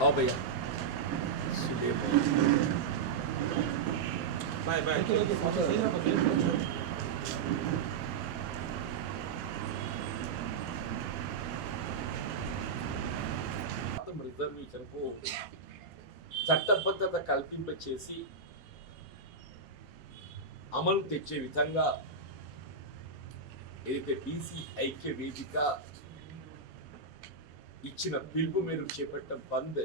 आओ भैया bye bye శాతం రిజర్వేషన్కు చట్టబద్ధత కల్పింపచేసి అమలు తెచ్చే విధంగా ఏదైతే బీసీ ఐక్య వేదిక ఇచ్చిన పిలుపు మీరు చేపట్టడం బంద్.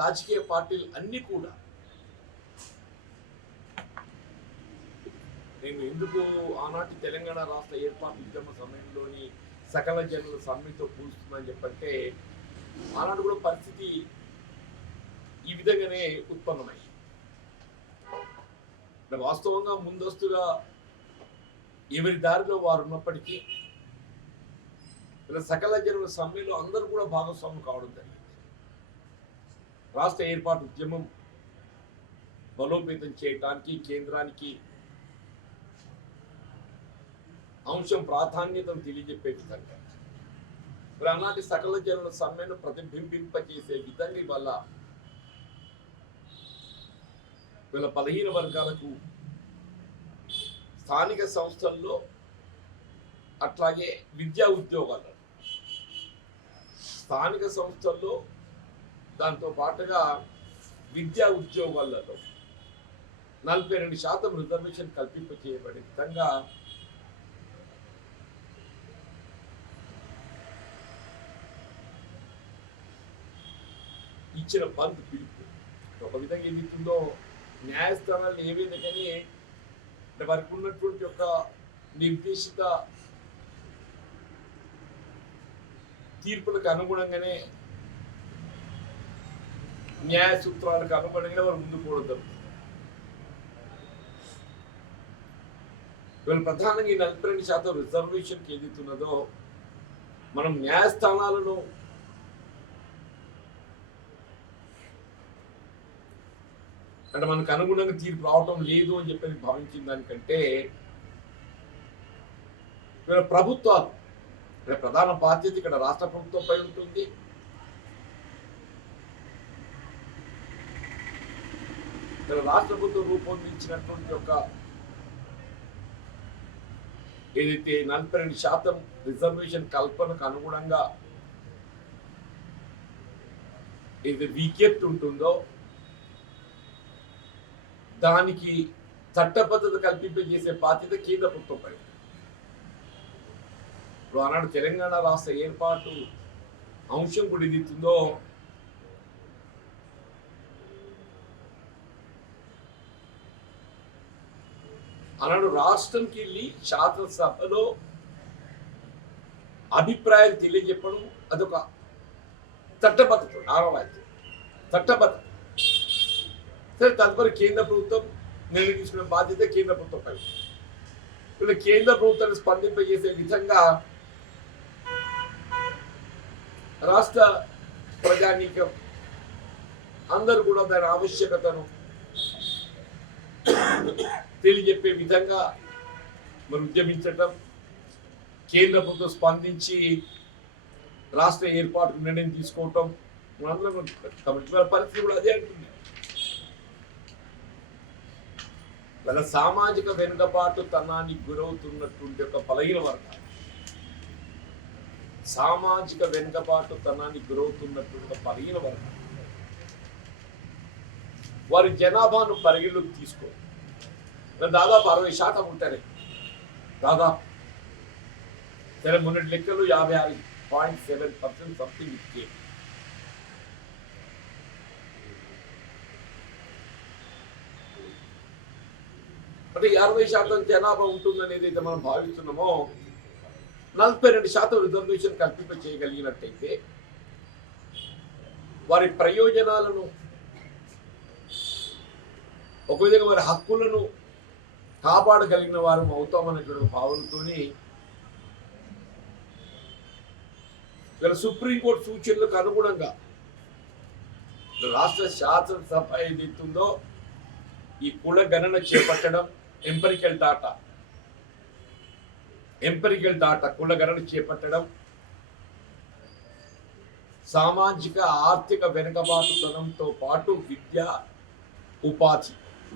రాజకీయ పార్టీలు అన్ని కూడా. నేను ఎందుకు ఆనాటి తెలంగాణ రాష్ట్ర ఏర్పాటు ఉద్యమ సమయంలోని సకల జనుల సమ్మెతో పూస్తుందని చెప్పంటే ఆనాడు కూడా పరిస్థితి ఈ విధంగానే ఉత్పన్నమై. వాస్తవంగా ముందస్తుగా ఎవరి దారిలో వారు ఉన్నప్పటికీ ఇలా సకల జనుల సమ్మెలో అందరూ కూడా భాగస్వామ్యం కావడం జరిగింది. రాష్ట్ర ఏర్పాటు ఉద్యమం బలోపేతం చేయడానికి కేంద్రానికి అంశం ప్రాధాన్యతను తెలియజెప్పే విధంగా. మరి అలాంటి సకల జనుల సమ్మెను ప్రతిబింబింపజేసే విధంగా వల్ల వీళ్ళ బలహీన వర్గాలకు స్థానిక సంస్థల్లో అట్లాగే విద్యా ఉద్యోగాలు స్థానిక సంస్థల్లో దాంతో పాటుగా విద్యా ఉద్యోగాలలో నలభై రెండు శాతం రిజర్వేషన్ కల్పింప చేయబడే విధంగా ఇచ్చిన బంద్ పిలుపు ఒక విధంగా ఏదైతుందో న్యాయస్థానాలు ఏవైనా కానీ వారికి ఉన్నటువంటి ఒక నిర్దేశిత తీర్పులకు అనుగుణంగానే న్యాయ సూత్రాలకు అనుగుణంగా వారు ముందుకు పోవడం జరుగుతుంది. ఇవాళ ప్రధానంగా ఈ నలభై రెండు శాతం రిజర్వేషన్కి ఏదైతున్నదో మనం న్యాయస్థానాలను అంటే మనకు అనుగుణంగా తీర్పు రావటం లేదు అని చెప్పి భావించిన దానికంటే ఇవాళ ప్రభుత్వాలు అంటే ప్రధాన బాధ్యత ఇక్కడ రాష్ట్ర ప్రభుత్వంపై ఉంటుంది ఇక్కడ రాష్ట్ర ప్రభుత్వం రూపొందించినటువంటి ఒక ఏదైతే నలభై రెండు శాతం రిజర్వేషన్ కల్పనకు అనుగుణంగా ఏదైతే వికెట్ ఉంటుందో దానికి చట్టబద్ధత కల్పింపజేసే బాధ్యత కేంద్ర ప్రభుత్వంపై ఉంది. ఇప్పుడు ఆనాడు తెలంగాణ రాష్ట్ర ఏర్పాటు అంశం కూడా ఏదైతుందో ఆనాడు రాష్ట్రంకి వెళ్ళి శాసనసభలో అభిప్రాయాలు తెలియజెప్పడం అదొక చట్టబద్ధత ఆనవాయితీ చట్టబద్ధత. సరే తదుపరి కేంద్ర ప్రభుత్వం నిర్ణయించుకున్న బాధ్యత కేంద్ర ప్రభుత్వం పై ఇప్పుడు కేంద్ర ప్రభుత్వాన్ని స్పందింపజేసే విధంగా రాష్ట్ర ప్రజానీకం. అందరూ కూడా దాని ఆవశ్యకతను తెలియజెప్పే విధంగా మరి ఉద్యమించటం కేంద్ర ప్రభుత్వం స్పందించి రాష్ట్ర ఏర్పాటు నిర్ణయం తీసుకోవటం మనందరం కమిటీ పరిస్థితి కూడా అదే అంటుంది వాళ్ళ సామాజిక వెనుకబాటు తనానికి గురవుతున్నటువంటి ఒక బలహీన వర్గాలు. సామాజిక వెనుకబాటు తనాన్ని గురవుతున్నటువంటి ఒక బలహీన వారి జనాభాను పరిగణలోకి తీసుకో. దాదాపు అరవై శాతం ఉంటారే దాదాపు. సరే మొన్నటి లెక్కలు యాభై ఆరు పాయింట్ సెవెన్ పర్సెంట్ సంథింగ్ ఇచ్చే. అంటే అరవై శాతం జనాభా ఉంటుందనేది అయితే మనం భావిస్తున్నామో నలభై రెండు శాతం రిజర్వేషన్ కల్పింప చేయగలిగినట్టయితే వారి ప్రయోజనాలను ఒక విధంగా వారి హక్కులను కాపాడగలిగిన వారు అవుతామనేటువంటి భావనతోని ఇలా సుప్రీంకోర్టు సూచనలకు అనుగుణంగా రాష్ట్ర శాసనసభ ఏదైతుందో ఈ కుల గణన చేపట్టడం ఎంపరికల్ డాటా ఎంపరికల్ డాటా కుల చేపట్టడం సామాజిక ఆర్థిక వెనుకబాటుతనంతో పాటు విద్య ఉపాధి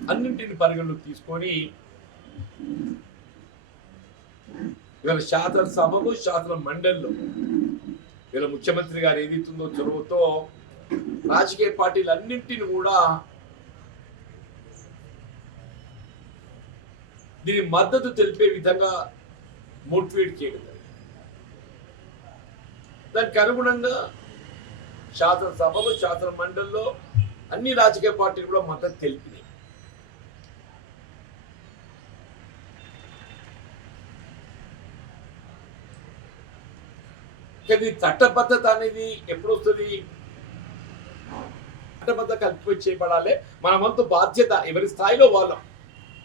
అన్నింటిని పరిగణలోకి తీసుకొని ఇవాళ శాసనసభలో శాసన మండలిలో వీళ్ళ ముఖ్యమంత్రి గారు ఏదైతుందో చొరవతో రాజకీయ పార్టీలు అన్నింటిని కూడా దీని మద్దతు తెలిపే విధంగా మోటివేట్ చేయడం దానికి అనుగుణంగా శాసనసభలు శాసన మండలిలో అన్ని రాజకీయ పార్టీలు కూడా మద్దతు తెలిపినాయి. కానీ చట్టబద్ధత అనేది ఎప్పుడు వస్తుంది? చట్టబద్ధ కల్పి చేయబడాలి మన వంతు బాధ్యత ఎవరి స్థాయిలో వాళ్ళం.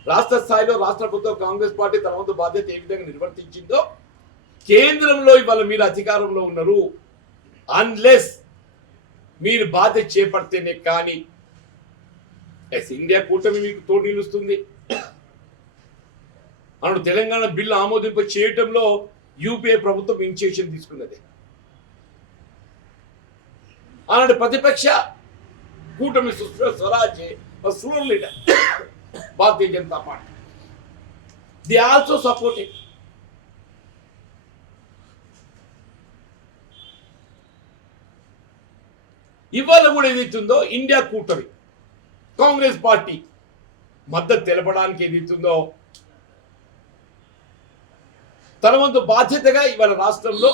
రాష్ట్ర స్థాయిలో రాష్ట్ర ప్రభుత్వం కాంగ్రెస్ పార్టీ తన వంతు బాధ్యత ఏ విధంగా నిర్వర్తించిందో కేంద్రంలో ఇవాళ మీరు అధికారంలో ఉన్నారు. అన్లెస్ మీరు బాధ్యత చేపడితేనే కానీ ఎస్ ఇండియా కూటమి మీకు తోడు నిలుస్తుంది. మనం తెలంగాణ బిల్లు ఆమోదింప చేయటంలో యూపీఏ ప్రభుత్వం ఇనిషియేషన్ తీసుకున్నది. అలాంటి ప్రతిపక్ష కూటమి Sushma Swaraj floor leader Bharatiya Janata party. The also supporting ఇవాళ కూడా ఏదైతుందో ఇండియా కూటమి కాంగ్రెస్ పార్టీ మద్దతు తెలపడానికి ఏదైతుందో తన వంతు బాధ్యతగా ఇవాళ రాష్ట్రంలో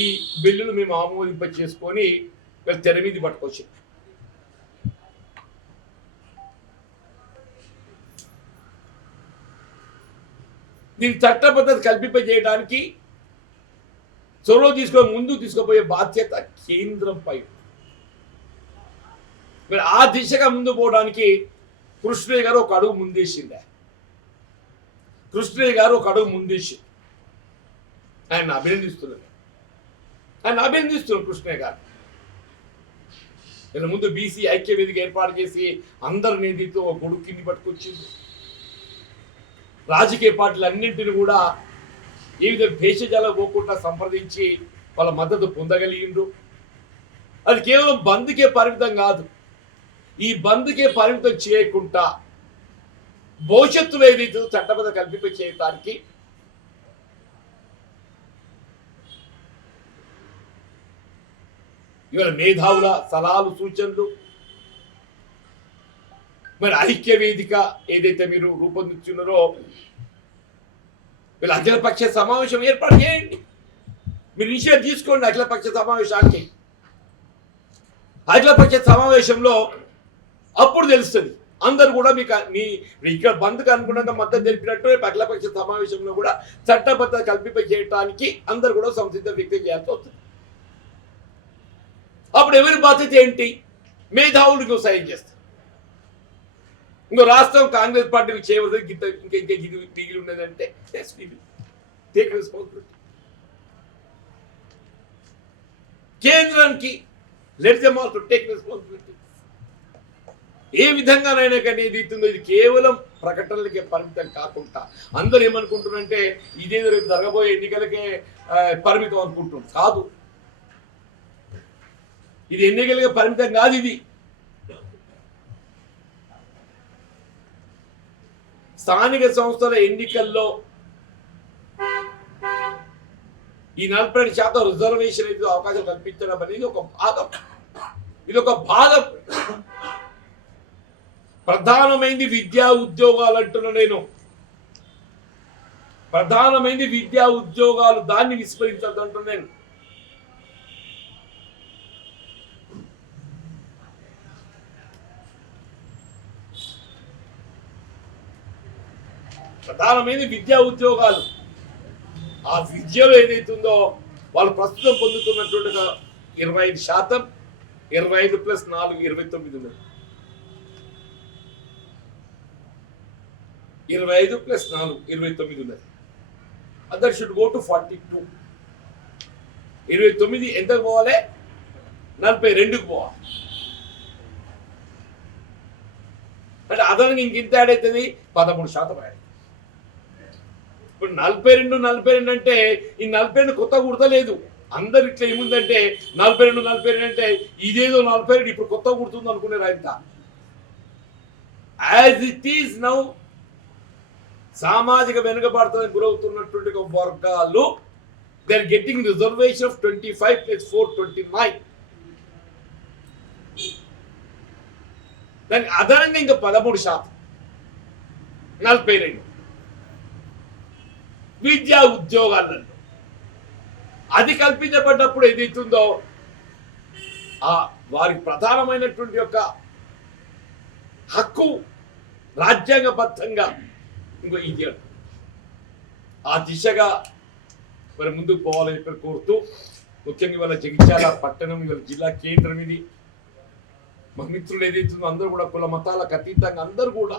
ఈ బిల్లులు మేము ఆమోదింప చేసుకొని తెర మీద పట్టుకొచ్చి. దీని చట్టబద్ధత కల్పింపజేయడానికి చొరవ తీసుకొని ముందుకు తీసుకుపోయే బాధ్యత కేంద్రంపై మరి ఆ దిశగా ముందు పోవడానికి కృష్ణయ్య గారు ఒక అడుగు ముందేసిందే కృష్ణయ్య గారు ఒక అడుగు ముందేసి ఆయన అభినందిస్తున్నాను. ఆయన అభినందిస్తున్నాను కృష్ణయ్య గారు. నేను ముందు బీసీ ఐక్య వేదిక ఏర్పాటు చేసి అందరి నిధితో ఒక గొడుగు కింది పట్టుకొచ్చింది. రాజకీయ పార్టీలు అన్నింటిని కూడా ఏ విధంగా భేషజాలకు పోకుండా సంప్రదించి వాళ్ళ మద్దతు పొందగలిగిండ్రు. అది కేవలం బంద్కే పరిమితం కాదు. ఈ బంద్కే పరిమితం చేయకుండా భవిష్యత్తులో ఏదైతే చట్టబద్ధ కల్పింప చేయడానికి ఇవాళ మేధావుల సలహాలు సూచనలు మరి ఐక్య వేదిక ఏదైతే మీరు రూపొందించున్నారో వీళ్ళు అఖిలపక్ష సమావేశం ఏర్పాటు చేయండి. మీరు ఇనిషియేట్ తీసుకోండి అఖిలపక్ష సమావేశానికి అఖిలపక్ష సమావేశంలో అప్పుడు తెలుస్తుంది. అందరు కూడా మీకు మీ ఇక్కడ బంద్కు అనుకున్నంత మద్దతు తెలిపినట్టు రేపు అఖిలపక్ష సమావేశంలో కూడా చట్టబద్ధ కల్పింప చేయడానికి అందరు కూడా సంసిద్ధం వ్యక్తం చేయాల్సి వస్తుంది. అప్పుడు ఎవరి బాధ్యత ఏంటి? మేధావులకు సహాయం సాయం చేస్తారు. ఇంకో రాష్ట్రం కాంగ్రెస్ పార్టీకి చేయవలసింది గిట్ట ఇంకా ఇంకా ఇది మిగిలి ఉన్నదంటే టేక్ రెస్పాన్సిబిలిటీ కేంద్రానికి let them also take responsibility ఏ విధంగానైనా కానీ ఇది ఇస్తుందో ఇది కేవలం ప్రకటనలకే పరిమితం కాకుండా అందరూ ఏమనుకుంటున్నారంటే ఇదేదో రేపు జరగబోయే ఎన్నికలకే పరిమితం అనుకుంటున్నారు. కాదు. ఇది ఎన్నికలకే పరిమితం కాదు ఇది. స్థానిక సంస్థల ఎన్నికల్లో ఈ నలభై రెండు శాతం రిజర్వేషన్ అనేది అవకాశం కల్పించడం అనేది ఒక భాగం ఇది ఒక భాగం ప్రధానమైంది విద్యా ఉద్యోగాలు అంటున్నా నేను. ప్రధానమైంది విద్యా ఉద్యోగాలు దాన్ని విస్మరించద్దు నేను. ప్రధానమైనది విద్యా ఉద్యోగాలు. ఆ విద్యలో ఏదైతుందో వాళ్ళు ప్రస్తుతం పొందుతున్నటువంటి ఇరవై ఐదు శాతం ఇరవై ఐదు ప్లస్ నాలుగు ఇరవై తొమ్మిది ఉన్నది. ఇరవై ఐదు ప్లస్ నాలుగు ఇరవై తొమ్మిది ఉన్నది. Other should go to forty two. ఇరవై తొమ్మిది ఎంతకు పోవాలి? నలభై రెండుకు పోవాలి. అంటే అదనంగా ఇంక ఇంత యాడ్ అవుతుంది పదమూడు శాతం యాడ్ ఇప్పుడు నలభై రెండు నలభై రెండు అంటే ఈ నలభై రెండు కొత్త కుడతలేదు అందరు ఇట్లా ఏముందంటే నలభై రెండు నలభై రెండు అంటే ఇదేదో నలభై రెండు ఇప్పుడు కొత్త కుడుతుంది అనుకున్నారు ఆయన. యాజ్ ఇట్ ఈస్ నౌ సామాజిక వెనుకబాటుతలకు గురవుతున్నటువంటి ఒక వర్గాలు they are getting reservation of twenty five plus four twenty nine దానికి అదనంగా ఇంకా పదమూడు శాతం. నలభై రెండు. విద్యా ఉద్యోగాలలో అది కల్పించబడ్డప్పుడు ఏదైతుందో ఆ వారి ప్రధానమైనటువంటి యొక్క హక్కు రాజ్యాంగబద్ధంగా ఇంకో ఇది ఆ దిశగా మరి ముందుకు పోవాలని చెప్పి కోరుతూ ముఖ్యంగా ఇవాళ జగిత్యాల పట్టణం ఇవాళ జిల్లా కేంద్రం ఇది. మా మిత్రులు ఏదైతుందో అందరూ కూడా కుల మతాలకు అతీతంగా అందరూ కూడా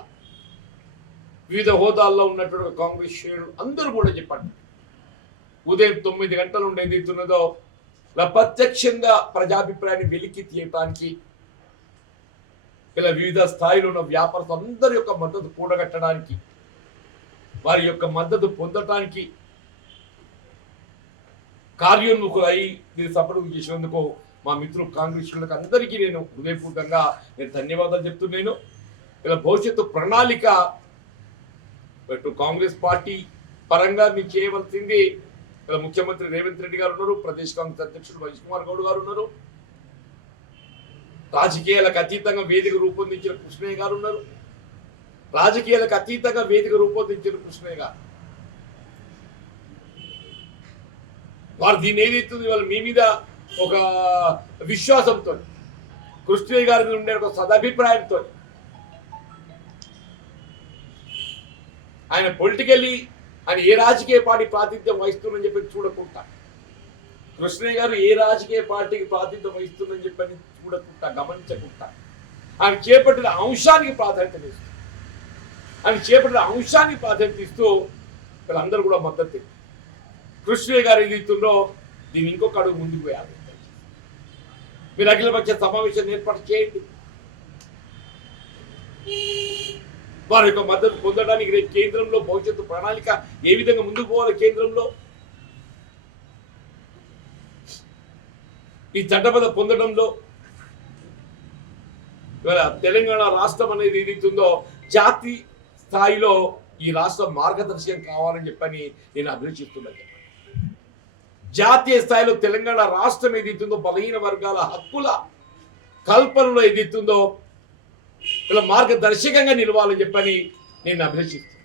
వివిధ హోదాల్లో ఉన్నటువంటి కాంగ్రెస్ శ్రేణులు అందరూ కూడా చెప్పండి. ఉదయం తొమ్మిది గంటలు ఉండేది ఏదైతున్నదో ఇలా ప్రత్యక్షంగా ప్రజాభిప్రాయాన్ని వెలికి తీయటానికి ఇలా వివిధ స్థాయిలో ఉన్న వ్యాపారస్తులు అందరి యొక్క మద్దతు కూడగట్టడానికి వారి యొక్క మద్దతు పొందటానికి కార్యోన్ముఖులై దీన్ని సపోర్ట్ చేసినందుకు మా మిత్రులు కాంగ్రెస్ అందరికీ నేను హృదయపూర్వకంగా నేను ధన్యవాదాలు చెప్తున్నాను. ఇలా భవిష్యత్తు ప్రణాళిక ఇటు కాంగ్రెస్ పార్టీ పరంగా మీకు చేయవలసింది ముఖ్యమంత్రి రేవంత్ రెడ్డి గారు ఉన్నారు ప్రదేశ్ కాంగ్రెస్ అధ్యక్షుడు మహేష్ కుమార్ గౌడ్ గారు ఉన్నారు. రాజకీయాలకు అతీతంగా వేదిక రూపొందించిన కృష్ణయ్య గారు ఉన్నారు. రాజకీయాలకు అతీతంగా వేదిక రూపొందించిన కృష్ణయ్య గారు. వారు దీన్ని ఏదైతుంది వాళ్ళు మీ మీద ఒక విశ్వాసంతో కృష్ణయ్య గారి మీద ఉండే ఒక సదభిప్రాయంతో ఆయన పొలిటికల్లీ ఆయన ఏ రాజకీయ పార్టీ ప్రాతినిధ్యం వహిస్తుందని చెప్పి చూడకుండా. కృష్ణయ్య గారు ఏ రాజకీయ పార్టీకి ప్రాతినిధ్యం వహిస్తుందని చెప్పని చూడకుండా గమనించకుండా. ఆయన చేపట్టిన అంశానికి ప్రాధాన్యత ఇస్తూ ఆయన చేపట్టిన అంశానికి ప్రాధాన్యత ఇస్తూ వీళ్ళందరూ కూడా మద్దతు కృష్ణయ్య గారు ఏదైతుందో దీన్ని ఇంకొక అడుగు ముందుకు పోయాలి మీరు అఖిలపక్ష సమావేశాన్ని ఏర్పాటు చేయండి. వారి యొక్క మద్దతు పొందడానికి రేపు కేంద్రంలో భవిష్యత్తు ప్రణాళిక ఏ విధంగా ముందుకు పోవాలి కేంద్రంలో? ఈ చట్టబద్ధ పొందడంలో ఇవాళ తెలంగాణ రాష్ట్రం అనేది ఏదైతుందో జాతి స్థాయిలో ఈ రాష్ట్రం మార్గదర్శకం కావాలని చెప్పని నేను అభిరుచిస్తున్నాను జాతీయ స్థాయిలో తెలంగాణ రాష్ట్రం ఏదైతుందో బలహీన వర్గాల హక్కుల కల్పనలో ఏదైతుందో ఇలా మార్గదర్శకంగా నిలవాలని చెప్పని నేను అభిలషిస్తున్నాను.